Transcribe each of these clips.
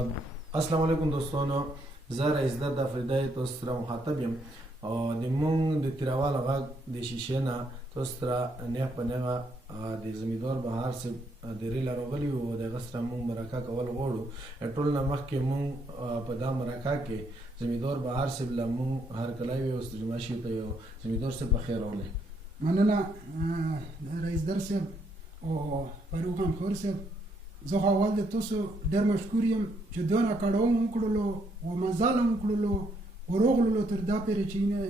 السلام علیکم دوستانو، زه رئیس د افریدی تاسو سره مخاطب یم او د مونږ د تیراوال غږ د شیشې نه تاسو سره نیغ په نیغه د زمیندار بهار صاحب د ریل راغلی او د هغه سره مونږ مرکه کول غواړو. ټول نه مخکې مونږ په دا مرکه کې زمیندار بهار صاحب له مونږ هرکلی وي او ستړي ته یو زمیندار صاحب په خیر راغلی. مننه رئیس در صاحب او فاروق خان صاحب. زه خو اول د تاسو ډېر مشکور یم چې دونه کړه مو وکړلو او مزاله مو وکړلو او روغلو تر دا پورې چې نه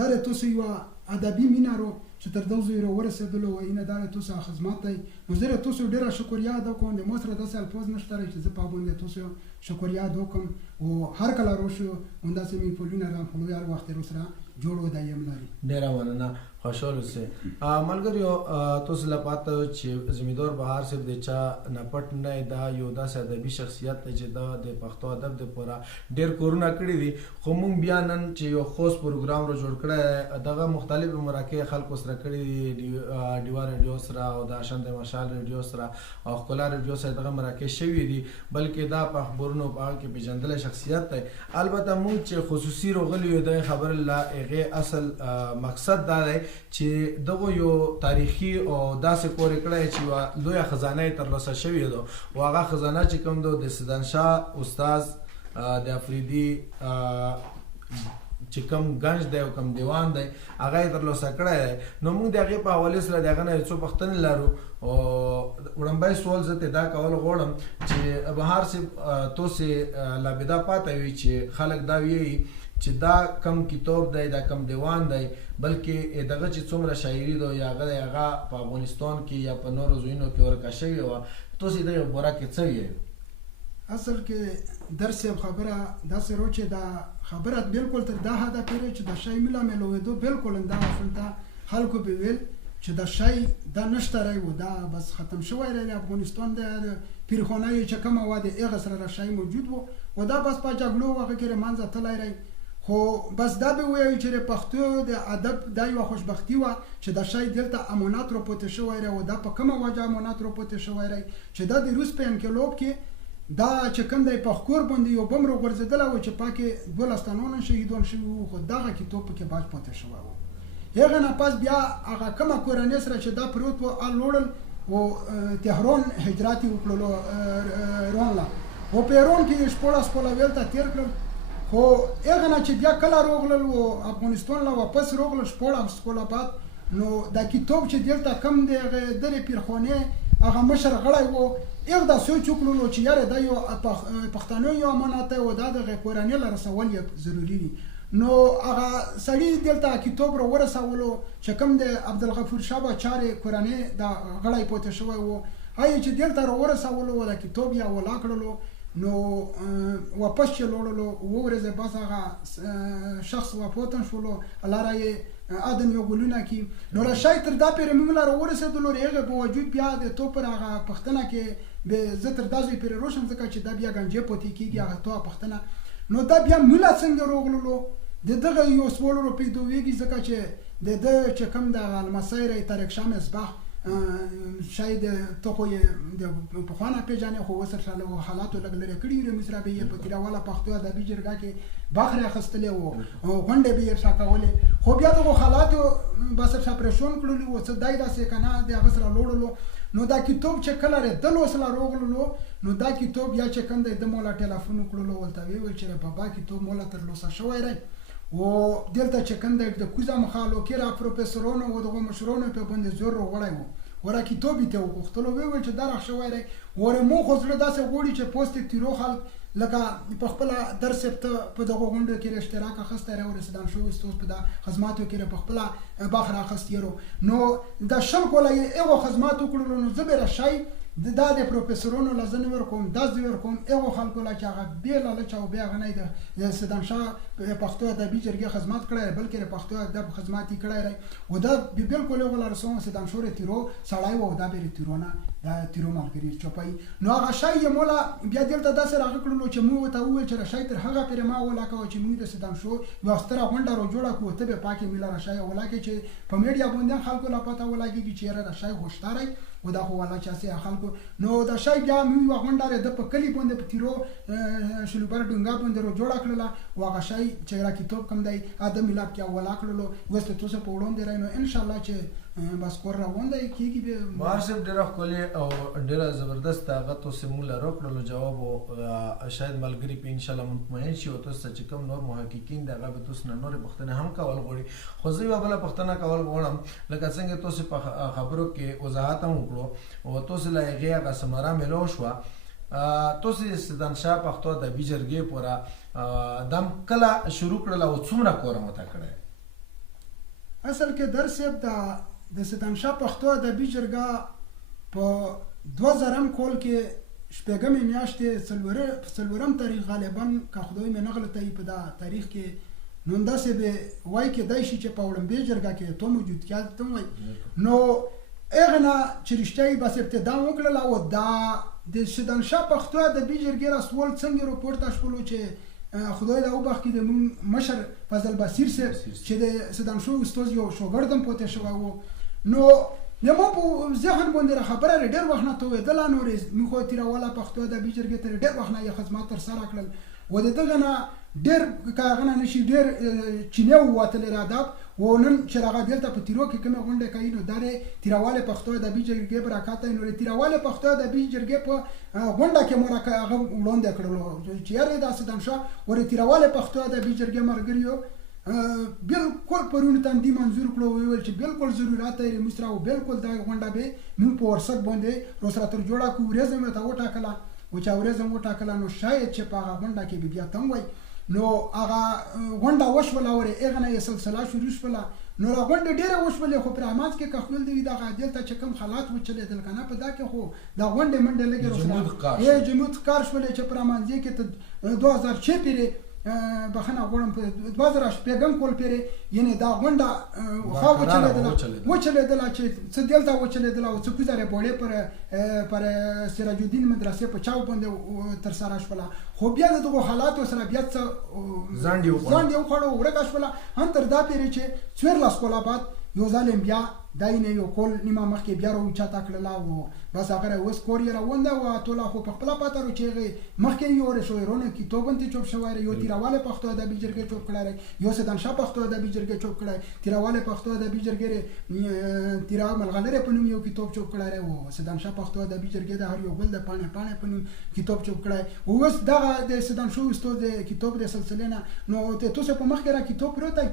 دا د تاسو یوه ادبي مینه رو چې تر دغه ځایه ورسېدلو او اینه دا د تاسو خدمت دی. نو زه د تاسو ډېره شکریا ادا کوم. د ما سره داسې الفاظ نشته چې زه په باندې تاسو شکریا ادا کوم او هر کله راشو همداسې مې پلونه رانخلوي هر وخت یې راسره جوړ ودایم لري. ډېره مننه، خوشحال اوسئ. ملګریو، تاسو له پاته چې زمیندار بهار صاحب د چا نه پټ نه دا یو داسې ادبي شخصیت دی چې دا د پښتو ادب دپاره ډېر کارونه کړي دي. خو مونږ بیا نن چې یو خاص پروګرام را جوړ کړی دغه مختلفې مرکې خلکو سره کړي دي، ډیوا ریډیو سره او د اشند مشال ریډیو سره او ښکلا ریډیو سره دغه مرکې شوي دي، بلکې دا په خبرونو په هغه کې پېژندلی شخصیت دی. البته مونږ چې خصوصي راغلي یو د خبرې له هغې اصل مقصد دا دی چې دغه یو تاریخي او داسې کور یې کړی چې یوه لویه خزانه یې ترلاسه شوې ده او هغه خزانه چې کوم ده د سیدنشاه استاذ د افریدي چې کوم ګنج دی او کوم دیوان دی هغه یې ترلاسه کړی دی. نو موږ د هغې په حوالې سره د هغه نه یو څو پوښتنې لرو او وړاندی سوال زه ته دا کول غواړم چې بهار صاحب تاسې لا بدا پاته وي چې خلک دا وایي چې دا کم کتاب دی، دا کم دیوان دی، بلکې دغه چې څومره شاعري ده یا هغه په افغانستان کې یا په نورو ځایونو کې ورکه شوې وه. تاسې دغې باره کې څه وایئ؟ اصل کې در صاحب خبره داسې رو چې دا خبره بالکل تر دا حده پورې چې د شی ملا میلوېدو بالکل دا اصل ته خلکو به ویل چې د شی دا نشته رای و، دا بس ختم شوی دی. د افغانستان د پیرخانه یې چې کومه وه د هغه سره شی موجود و و دا بس په جګړو هغه کې منځه تللی رای. خو بس دا به وایي چې د پښتو د ادب دا یوه خوشبختي وه چې د شی دلته امانت را پاتې شوی دی او دا په کومه وجه امانت را پاتې شوی دی چې دا د روس په انقلاب کې دا چې کوم دی په خکور باندې یو بم را غورځېدلی و چې پکې 12 تنان شهیدان شوي وو، خو دغه کتاب پکې باج پاتې شوی و. هغه نه پس بیا هغه کومه کورنۍ سره چې دا پروت و لوړل او تهران هجرت یې وکړلو ایران له او په ایران کې یې شپوله ته تېر کړل. خو هغه نه چې بیا کله راغلل او افغانستان له واپس راغلل شپوله بعد نو دا کتاب چې دلته کم دی هغه درې پیرخانې هغه مشر غړی و هغه دا سوچ وکړلو چې یاره دا یو پښتنو یو امانت دی او دا دغه کورنۍ له رسول یې ضروري دي. نو هغه سړي دلته کتاب را ورسولو چې کوم د عبدالغفور شاه باچارې کورنۍ دا غړی پاتې شوی و هغه چې دلته را ورسولو او دا کتاب یې ولا کړلو. نو واپس چې لاړلو اوه ورځې بس هغه شخص وفات شولو لاره یې ادم یو ګلونه کې. نو له شاید تر دا پورې موږ لا راورسېدلو د هغې په وجود بیا د تو پر هغه پوښتنه کې زه تر دا ځای پورې روشم ځکه چې دا بیا ګنجې پاتې کېږي هغه تو پوښتنه. نو دا بیا موږ لا څنګه راغللو د دغه یو سوال را پیداویږي ځکه چې د ده چې کوم دغه لمسی دی طارق شاه مصباح شاید ته خو یې د پخوانه پېژنې خو اوس له حالاتو لږ لرې کړي یو مصره به یې په تیراواله پښتو ادبي جرګه کې برخه اخیستلې وه او غونډې به یې ورسره کولې. خو بیا دغو حالاتو به سره پریشان کړلي وو څه دی داسې که نه د هغه سره لاړلو. نو دا کتاب چې کله ریدلو سره راغللو نو دا کتاب یا چې کوم دی ده ما له ټلیفون وکړلو ورته ویې ویل چې بابا کتاب ما له ترلاسه شوی دی او دلته چې کوم دی د کوزه مخالو کې را پروفیسورانو او دغو مشرانو په باندې زور راغلی و ورا کتاب یې ته وغوښتلو ویې ویل چې دا راغ شوی دی. ورې مو خو زړه داسې غواړي چې پوست تیرو خلک لکه په خپله در صاحب ته په دغو غونډو کې اشتراک اخیستی را ورسېدل شوي ستاسو په دا خدماتو کې په خپله برخه اخیستي رو. نو د شل کاله یې هغو خدمات وکړلو نو زه به راشئ دا د پروفیسورانو له زه نه ورکوم دا زه ورکوم هغو خلکو له چې هغه بې لالچ او بې هغه نه د سیدنشاه پښتو ادبي جرګې خدمت کړی بلکې د پښتو ادب خدمات یې کړی او دا بالکل هغو له رسوم سیدنشاه تیرو سړی و او دا به تیرو نه دا تیرو ملګري چوپایي. نو هغه شی یې مولا بیا دلته داسې راغه کړلو چې موږ ورته وویل چې راشئ تر هغه پورې ما ولاکوه چې موږ د سیدنشاه یوه ستره غونډه را جوړه کړو ته به پاکې میله راشئ ولاکې چې په میډیا باندې خلکو له پته ولګېږي چې یاره راشئ هوښیار و دا خو والا چاسه خلکو نو دا شای بیا مې وغونډاره د په کلی باندې په تیرو شلوبر ډنګا باندې رو جوړ کړل واغه شای چې را کتاب کم دی ادم ملاب کې ولا کړلو وسته توسه په وړاندې راینو ان شاء الله چې بس کور روان دی کیږي به بهار صاحب ډېره ښکلې او ډېره زبردست هغه تاسو موږ له راکړلو جواب او شاید ملګري په ان شاء الله مطمئن شي او تاسو چې کوم نور محققین د هغه به تاسو نه نورې پوښتنې هم کول غواړي خو زه یوه بله پوښتنه کول غواړم لکه څنګه تاسو په خبرو کې وضاحت هم وکړو او تاسو له هغې هغه ثمره میلو شوه تاسو د سیدنشاه پښتو ادبي جرګې پوره دم کله شروع کړل او څومره کور مته کړی اصل کې در صاحب د سیدنشاه پښتو ادبي جرګه په 2000 کال کې شپږمې میاشتې څلورم تاریخ غالبا که خدای مې نه غلطوي په دا تاریخ کې نو داسې به وایي کېدای شي چې په وړاندې جرګه کې تو موجود کېږي ته وایي نو هغه نه چې رښتیا یې بس ابتدا وکړله او دا د سیدنشاه پښتو ادبي جرګې رسول څنګه راپورته شولو چې خدای دا وبخښي د مونږ مشر فضل بصیر صاحب چې د سیدنشاه استاد یو شاګرد هم پاتې شوی و نو د ما په ذهن باندې خبره ډېر وخت نه توېدله نورې موږ خو تېروله پښتو ادبي جرګې ته ډېر وخت نه یې خدمات ترسره کړل و د دغه نه ډېر که هغه نه نه شي ډېر چینې ووتلې را ادب و نن چې هغه دلته په تیرو کې کومې غونډې کوي نو دا د تیروالې پښتو ادبي جرګې برکت دی نو د تیروالې پښتو ادبي جرګې په غونډه کې مو هغه وړاندې کړلو چې یارې دا سیدنشاه ور تیروالې پښتو ادبي جرګې ملګریو بالکل پرون تندی منظور کړو ویل چې بالکل ضرورت یې مسترا او بالکل دا غونډه به موږ په ورسک باندې روسره تر جوړه کو ورځم ته وټاکله او چې ورځم وټاکله نو شاید چې په هغه غونډه کې بیا تم وای نو هغه غونډه وشوله او هغه نه سلسله شروع شوله نو هغه غونډه ډیره وشوله خو پر اماز کې کخول دی دا غادل ته چې کوم حالات وچلېدل کنه په دا کې خو دا غونډه منډه لګي روسره جمهوریت کار شوله چې پر اماز کې ته 2006 پیری بخنه غوړم په 2008 کول پیری یعنی دا غونډه خو وچلېدل چې څه دلته وچلېدل او څه کوزاره بوله پر سراج الدین مدرسې په چاو باندې تر سره شوله خو بیا دغه حالات سره بیا څه ځان یو خړو ورګه شوله هم تر دا پیری چې څویر لاس کولا بعد یو ظالم بیا داینه یو کول نیمه مخکې بیا رو چاته کړلا او بس هغه اوس کوریر روانده او ټول خو په خپل پاتره چې مخکې یو رشویرونه کتابن ته چوب شوی یو تیرواله پښتو ادبي جرګې چوب کړای یو سیدنشاه پښتو ادبي جرګې چوب کړای تیرواله پښتو ادبي جرګې تیرا ملغلره په نوم یو کتاب چوب کړای او سیدنشاه پښتو ادبي جرګې د هر یو بل د پانه په نوم کتاب چوب کړای او اوس دا د سیدنشاه استاد کتاب د سلسله نه نو ته تاسو په مخ کې را کتاب پروتای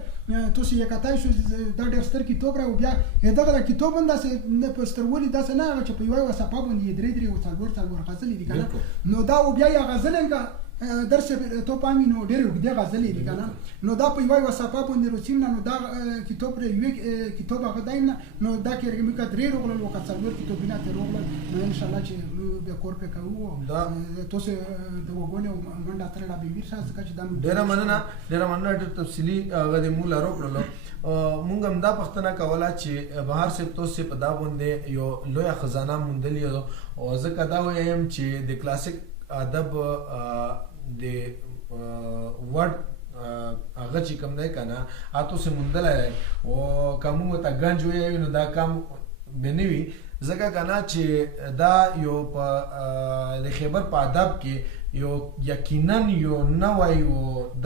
تاسو یې کتای شو دا ډېر ستر کتاب را او بیا دغه کتاب انداسه نه پسترولي داسه نه چې په یو وسه باندې درې او څلور غزلې دي کنه نو دا بیا یا غزلنګ درس ته پامي نو ډېر وګړي غزلې دي کنه نو دا په یو وسه باندې روچین نو دا کتاب ری یو کتاب هغه داین نو دا کې موږ درې وګړو وخت څلور کتابونه ته وګړو نو ان شاء الله چې به کور په کوو دا تاسو د وګونه منډه تر لا به ورسره چې دا ډېر مننه ډېر تفصیلی هغه د مول راکړلو مونږ هم دا پښتنه کوله چې بهار صاحب تاسو په دا باندې یو لوی خزانه موندلی او ځکه دا وایم چې د کلاسیک ادب د ورډ هغه چې کوم دی کنه اته سه موندلای او کومه ته گنج وي نو دا کم بنوي ځکه کنه چې دا یو په د خیبر په ادب کې یو یقینا یو نوای او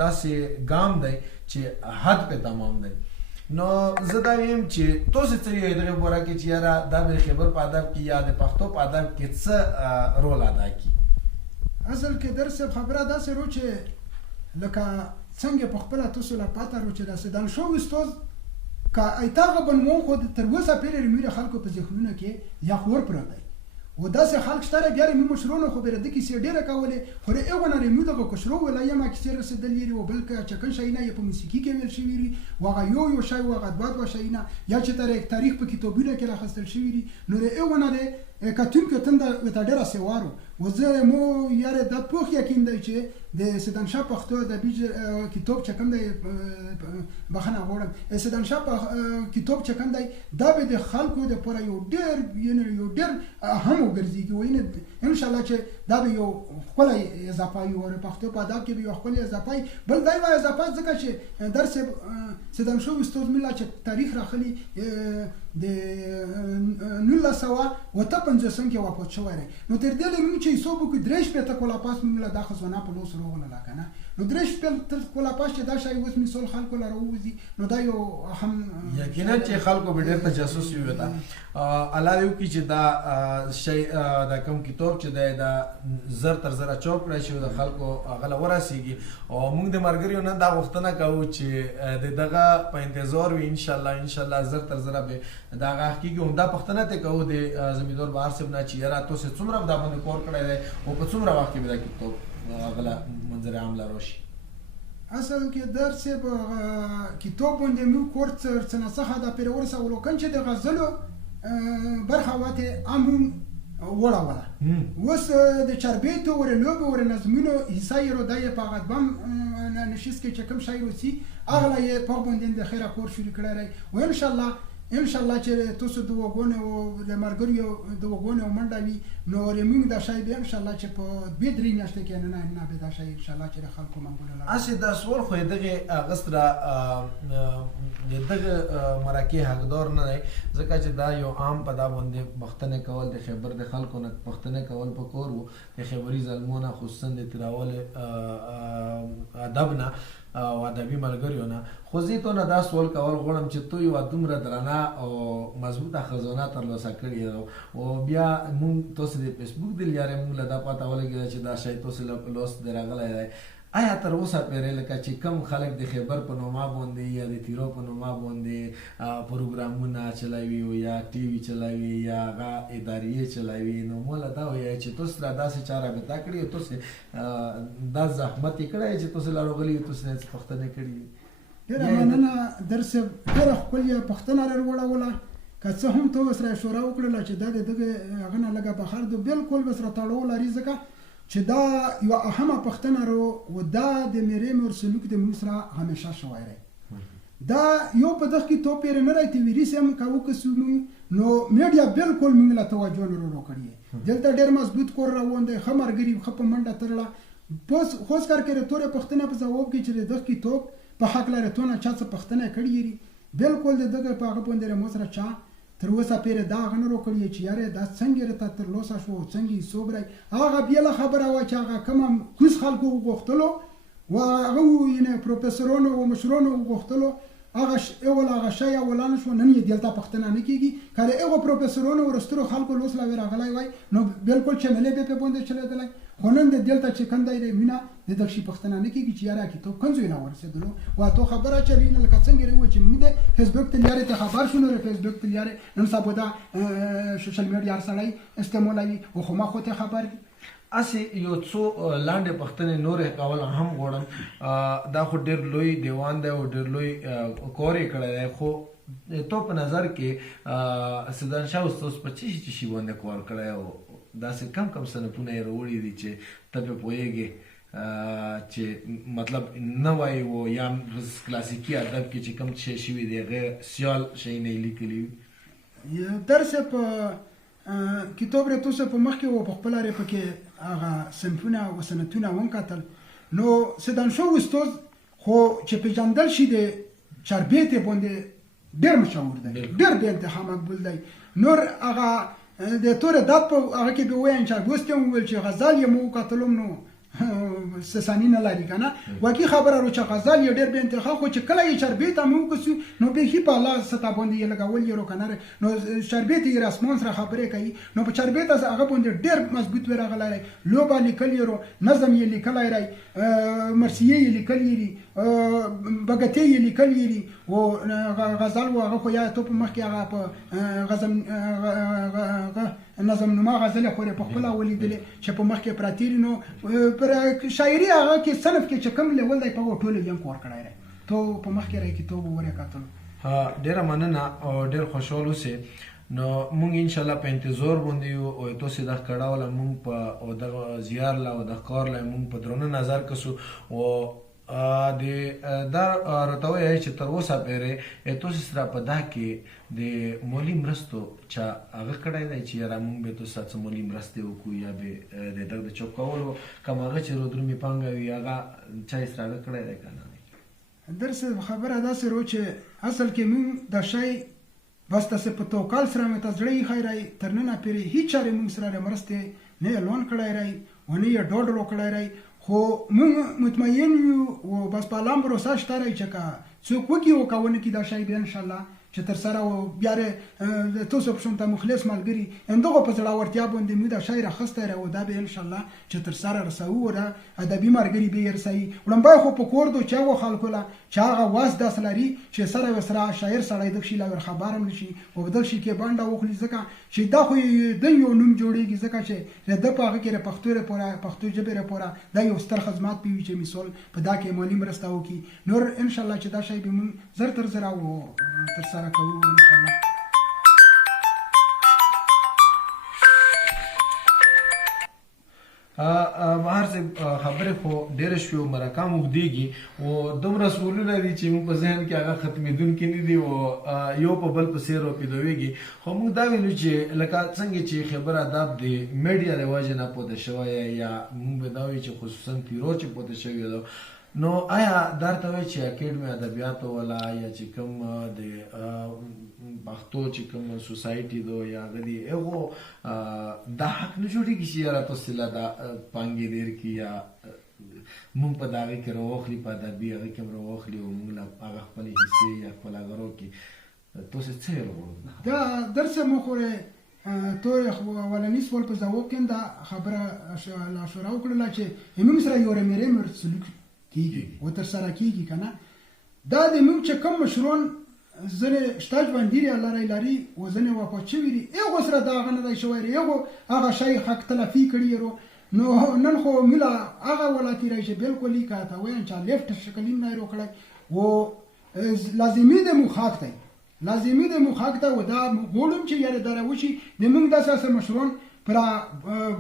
داسې ګام دی چې حد په تمام دی نو زه دا ویم چې تاسو څه یې دغه بوره کې چې یاره دا د خیبر په ادب کې یا د پښتو په ادب کې څه رول ادا کوي اصل کې درس خبره داسې رو چې لکه څنګه په خپل تاسو لا پاته رو چې دا سیدنشاه استاد کا ایتاغه بن مو خو تر وسه پیری میره خلکو په ذهنونه کې یا خور پراته و داسې خلک شته بیا مې مشرونه خو بره د کیسې ډیره کولې خو هغه نه مې دغه کوشرو ولایه ما کیسې رسیدلې او بلکې چې کله شي نه په موسیقي کې ویل شوی وي واغه یو شی واغه دوه شي نه یا چې تاریخ په کتابونو کې راخستل شوی دي نو هغه نه کتون کې تند وته ډیره سوارو وزه مو یاره د پوخ یقین دی چې د سیدنشاه پښتو ادبي کتاب چې کوم دی بخنه غوړم سیدنشاه کتاب چې کوم دی دا به د خلکو د پوره یو ډیر هم وګرځي وینه ان شاء الله چې دا به یو خپل اضافه یو پښتو په ادب کې به یو خپل اضافه بل دا یو اضافه ځکه چې درس سیدنشاه استاد مله چې تاریخ راخلي د 1958 کې وفات شوی دی. نو تر دې موږ چې حساب وکړو 3 کولا پاس موږ له دا خزانه په لوس راغله کنه. نو 3 کولا پاس چې دا شای اوس مثال خلکو لاره وځي نو دا یو هم یقینا چې خلکو به ډېر تجسس وي وتا الله دې وکړي چې دا شی دا کوم کتاب چې دا زر تر زر چوپ کړی شي د خلکو غل ورسیږي او موږ د مرګریو نه دا وختونه کوو چې دغه په انتظار وي ان شاء الله زر تر زر به دا حقیقي هم دا پښتنه ته کوو د زمیندور بهار صاحب نه چې یاره تاسو څومره دا باندې کور کړی دی او په څومره وخت کې به دا کتاب غلا منظر عام لا راشي. اصل کې درس په کتاب باندې مو کورس څنګه څه دا پر ورسه ولکن چې د غزلو برخه واته امون وړه وس د چربیتو ور لوب ور نظمونو حصایرو دای په غدبم نشیس کې چکم شایروسی اغلا یې په باندې د خیره کور شروع کړی او ان شاء الله چې تاسو د وګونه او د مرګریو د وګونه منډه وي نو موږ دا شای به ان شاء الله چې په 2-3 میاشتې کې نه به دا شای ان شاء الله چې خلکو منګول لاره اسی دا سوال خو دغه اغسترا دغه مرکه حقدار نه دی ځکه چې دا یو عام په دا باندې مختنه کول د خبر د خلکو نه مختنه کول په کور وو د خبري ظلمونه خصوصا د تراول ادب نه او ادبي ملګریو نه خو زه ته نه دا سوال کول غواړم چې تو یو دومره درنه او مضبوطه خزانه ترلاسه کړې او بیا مونږ تاسو د فیسبوک د لارې مونږ له دا پته ولګېده چې دا شی تاسو له لوس درغلی دی آیا تر اوسه پرې لکه چې کم خلک د خبر په نوما باندې یا د تیرو په نوما باندې پروګرامونه چلوي او یا ټي وي چلوي یا هغه ادارې چلوي نو مولا دا وایي چې تاسو را داسې چاره به تا کړی تاسو دا زحمت کړی چې تاسو لاروغلی تاسو نه پښتنه کړی ډېر مننه درس ډېر خپل پښتنه وروړوله که څه هم تو سره شورا وکړله چې دا دغه غنه لګه بخار دو بالکل بسره تاړو لري ځکه چې دا یو اهمه پښتنه رو و دا د میرې مور سلوک د مصر همیشه شوی دی دا یو په دغه کې تو پیر نه راځي ویریسم کاو کسو نو میډیا بالکل موږ له توجه نه وکړي دلته ډېر مضبوط کور روان دی خمرګری خپ منډه ترله پوس خوښ کار کړي تورې پښتنه په ځواب کې چې دغه کې تو په حق لري تو نه چا څه پښتنه کړی بالکل دغه په هغه باندې مو سره چا تر اوسه پیر دا غنرو کړی چې یاره دا څنګه رته تر لوسه شو څنګه صبرای هغه بیا خبره وا چې هغه کوم کوس خلکو غوښتلو او هغه ینه پروفیسورونو او مشرونو غوښتلو هغه هغه شای اولان شو نن یې دلته پښتنه نه کیږي کله هغه پروفیسورونو ورسترو خلکو لوس لا ورغلای وای نو بالکل چې ملي به په باندې چلیدلای خونن د دلته چې کندای دی مینا د دښي پښتنه نه کیږي چې یاره کی ته کنځوي نه ورسېدلو وا ته خبره چلی نه لکه څنګه ریو چې موږ د فیسبوک ته لارې ته خبر شونه فیسبوک ته لارې نن سبا دا سوشل میډیا سره استعمالوي او خو ما خو ته خبر اسی یو څو لاندې پښتنې نورې کول هم غواړم دا خو ډېر لوی دیوان دی او ډېر لوی کورې کړی دی خو تو په نظر کې سیدان شاه اوس په چی شي باندې کور کړی او داسې کم صنفونه یې راوړي دي چې ته پې پوهېږې چې مطلب نه وایي و یا کلاسیکي ادب کې چې کم شی شوي دی هغه سیال شی نه یې لیکلي وي درس په کتاب راتوسه په مخ کې و په خپل لري پکې هغه صنفونه او سنتونه ونکتل نو سیدان شاه استاد خو چې په جندل شي د چربیت باندې ډېر مشهور دی ډېر به انتها مقبول دی نور هغه د تور دات په هغه کې به وایي چې ګوستم ویل چې غزل یې مو کتلم نو سسانی نه لري کنه واکي خبره رو چې غزل یې ډېر به انتخاب خو چې کله یې چربیت مو کوسو نو به هی په الله ستا باندې یې لګول یې رو کنه نو چربیت یې رسمون سره خبرې کوي نو په چربیت هغه باندې ډېر مضبوط ورغلای لوبا لیکل یې رو نظم یې لیکلای راي مرسیه یې لیکل یې بغته یې لیکل یې او غزل هغه خو یا ته په مخ کې هغه په غزم نظم نما غزل خو په خپل ولیدل چې په مخ کې پراتیر نو پر شاعري هغه کې صنف کې چې کوم لیول دی په ټولو یې کور کړای ته په مخ کې راځي ته وره کاتل ها ډیر مننه او ډیر خوشاله سي نو مونږ ان شاء الله په انتظار باندې او تاسو دا کړهول مونږ په او د زیار لا او د کار لا مونږ په درونه نظر کسو او د دا راتوي چې تر اوسه پرې تاسو سره په دا کې د مولي مرستو چې هغه کړای دی چې را مونږ به تاسو مولي مرسته وکړو یا به د دغه چوکولو کوم هغه چې رودرمي پانګوي هغه چا سره کړای دی کنه درس خبره دا سره چې اصل کې مونږ د شای بس تاسې په توکل سره مې ته زړه ایښی رای تر ننه پورې هېڅ چارې موږ سره مرستې نه یې لون کړی رای و نه یې ډوډر وکړی رای خو موږ مطمئن یو و بس په الله هم بروسه شته رای چې که څوک وکړي او که ونه کړي دا شی بیا انشاءالله چې تر سره و بیا تاسو په شونته مخلص ملګري همدغه په زړورتیا باندې موږ دا شی راخستی رای و دا به انشاءالله چې تر سره رسوو و دا ادبي ملګري به یې رسوي وړاندې خو په کور دو چې هغو خلکو له چې هغه واس داسې لري چې سره یې سره شاعر سړی دغه شي له ورخبر هم نشي او په دغه شي کې بانډه وخلي ځکه چې دا خو د یو نوم جوړېږي ځکه چې د په هغه کې پښتو ژبې لپاره دا یو ستر خدمات به وي چې مثال په دا کې مالي مرسته وکړي نور انشاءالله چې دا شی به موږ زر تر زره تر سره کوو انشاءالله. بهر صاحب خبرې خو ډېرې شوې او مرکه مو اوږدېږي او دومره سوالونه دي چې موږ په ذهن کې هغه ختمېدونکي نه دي او یو په بل پسې راپیدوېږي خو موږ دا ویلو چې لکه څنګه چې خبر ادب د میډیا د وجې نه پوته شوی یا موږ به دا وایو چې خصوصا پیرو چې پوته شوی ده نو آیا درته وایي چې اکیډمي ادبیاتو والا یا چې کوم د پښتو چې کوم سوسایټي دو یا غدي هغه دا حق نه جوړیږي چې یاره تاسو لا دا پانګې ډېر کې یا مونږ په دغه کې راوخلي په ادبي هغه کې راوخلي او مونږ لا هغه خپل حصې یا خپل غرو کې تاسو څه وروړو دا درس مو خوره تو ولني سوال په ځواب کې دا خبره لا شورا وکړه چې موږ سره یو رمېره مر سلوک کیږي او تر سره کیږي کنه دا د موږ چې کوم مشرون زنه شتاج باندې لري او زنه واپچوي دي هغه سره دا غنه دی شوی هغه شی حق تلفي کړی نو نن خو ملا هغه ولاتي راځي بالکل کاته وین چې لیفت شکلین نه روکړای او لازمي د مخاک دی لازمي د مخاک ته ودا غوړم چې یاره دروشي د موږ د اساس مشرون پر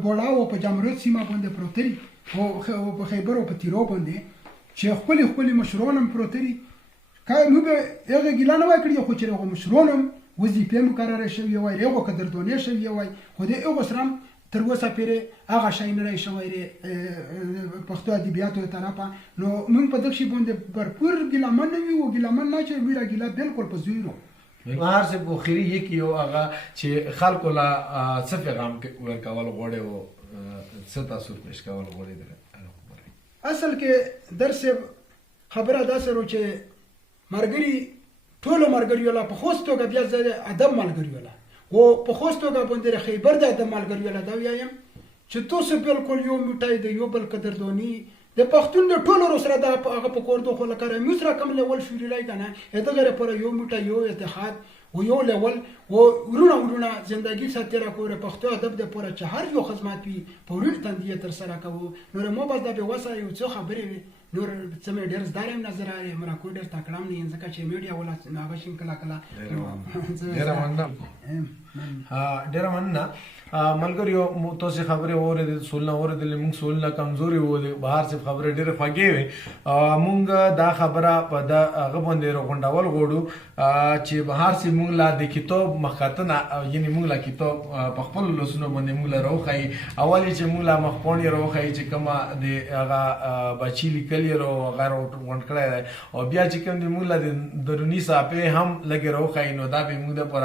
بولاو په جمهوریت سیمه باندې پروتري او په خیبر او په تیرو باندې چې خپل مشرونم پروتري کای نو به هغه ګیلا نه وکړي خو چې هغه مشرونم وظیفه مقرره شوی وای هغه قدردانی شوی وای خو دې هغه سره تر اوسه پورې هغه شی نه شوی پښتو ادبیاتو طرفه نو موږ په دغه شی باندې برپور ګیلمن نه یو ګیلمن نه چې ویرا ګیلا بالکل په زیرو هر څه په خيري یک یو هغه چې خلکو لا څه پیغام ورکول غوړي او څه تاسو پېښ کول غوړي اصل کې درس خبره دا سره چې مرګري ټول مرګري ولا په خوستوګه بیا زده ادب مرګري ولا او په خوستوګه باندې خیبر د ادب مرګري ولا دا وایم چې تاسو بالکل یو میټای دی یو بل قدردانی د پښتون د ټولو سره د هغه په کور دوه لکه مصر کوم لیول شوري راي کنه دغه پر یو میټای یو اتحاد و یو لیول و ورونه زندگی ساتره کوره پښتو ادب د پوره چې هر یو خدمات وي په ورته تندې تر سره کوو نو مو بس د به وسه یو څه خبرې نور څه مې ډېر زدارم نظر راي مرا کو ډېر تکړم نه ځکه چې میډیا ولا ناغه شین کلا ډېر مننه ملګریو تاسو خبرې اورېدل سولنه اورېدل موږ سولنه کمزوري وو بهر څه خبره ډېر خوږې وي موږ دا خبره په دا هغه باندې روغونډول غوړو چې بهر څه موږ لا د کتاب مخاطنه یعنی موږ لا کتاب په خپل لسونو باندې موږ لا روخی اولی چې موږ لا مخپونی روخی چې کما د هغه بچی لیکلی رو غیر وند کړی او بیا چې کوم د موږ لا د درونی صاحب هم لګي روخی نو دا به موږ د پر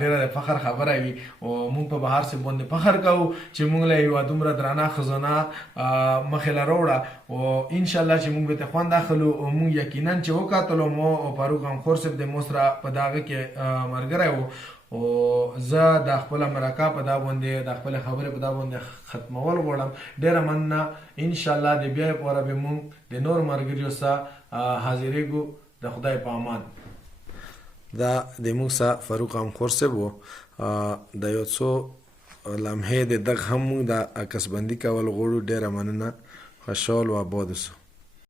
ډېر فخر خبره وي او موږ په بهر څه باندې فخر کوو چې موږ له یو دومره درانه خزانه مخله وروړه او ان شاء الله چې موږ به ته خوان داخلو او موږ یقینا چې وکاتلو مو او فاروق هم خورسب د مصر په داغه کې مرګره وو او زه د خپل مرکه په دا باندې د خپل خبره په دا باندې ختمول غواړم ډېر مننه ان شاء الله د بیا پوره به موږ د نور مرګریو سره حاضرېګو د خدای په امان دا د موږ سره فاروق هم خورسب وو د یو څو لمحې د دغه هم د کسبندي کول غوړو ډېر مننه خوشحال و آباد اوسه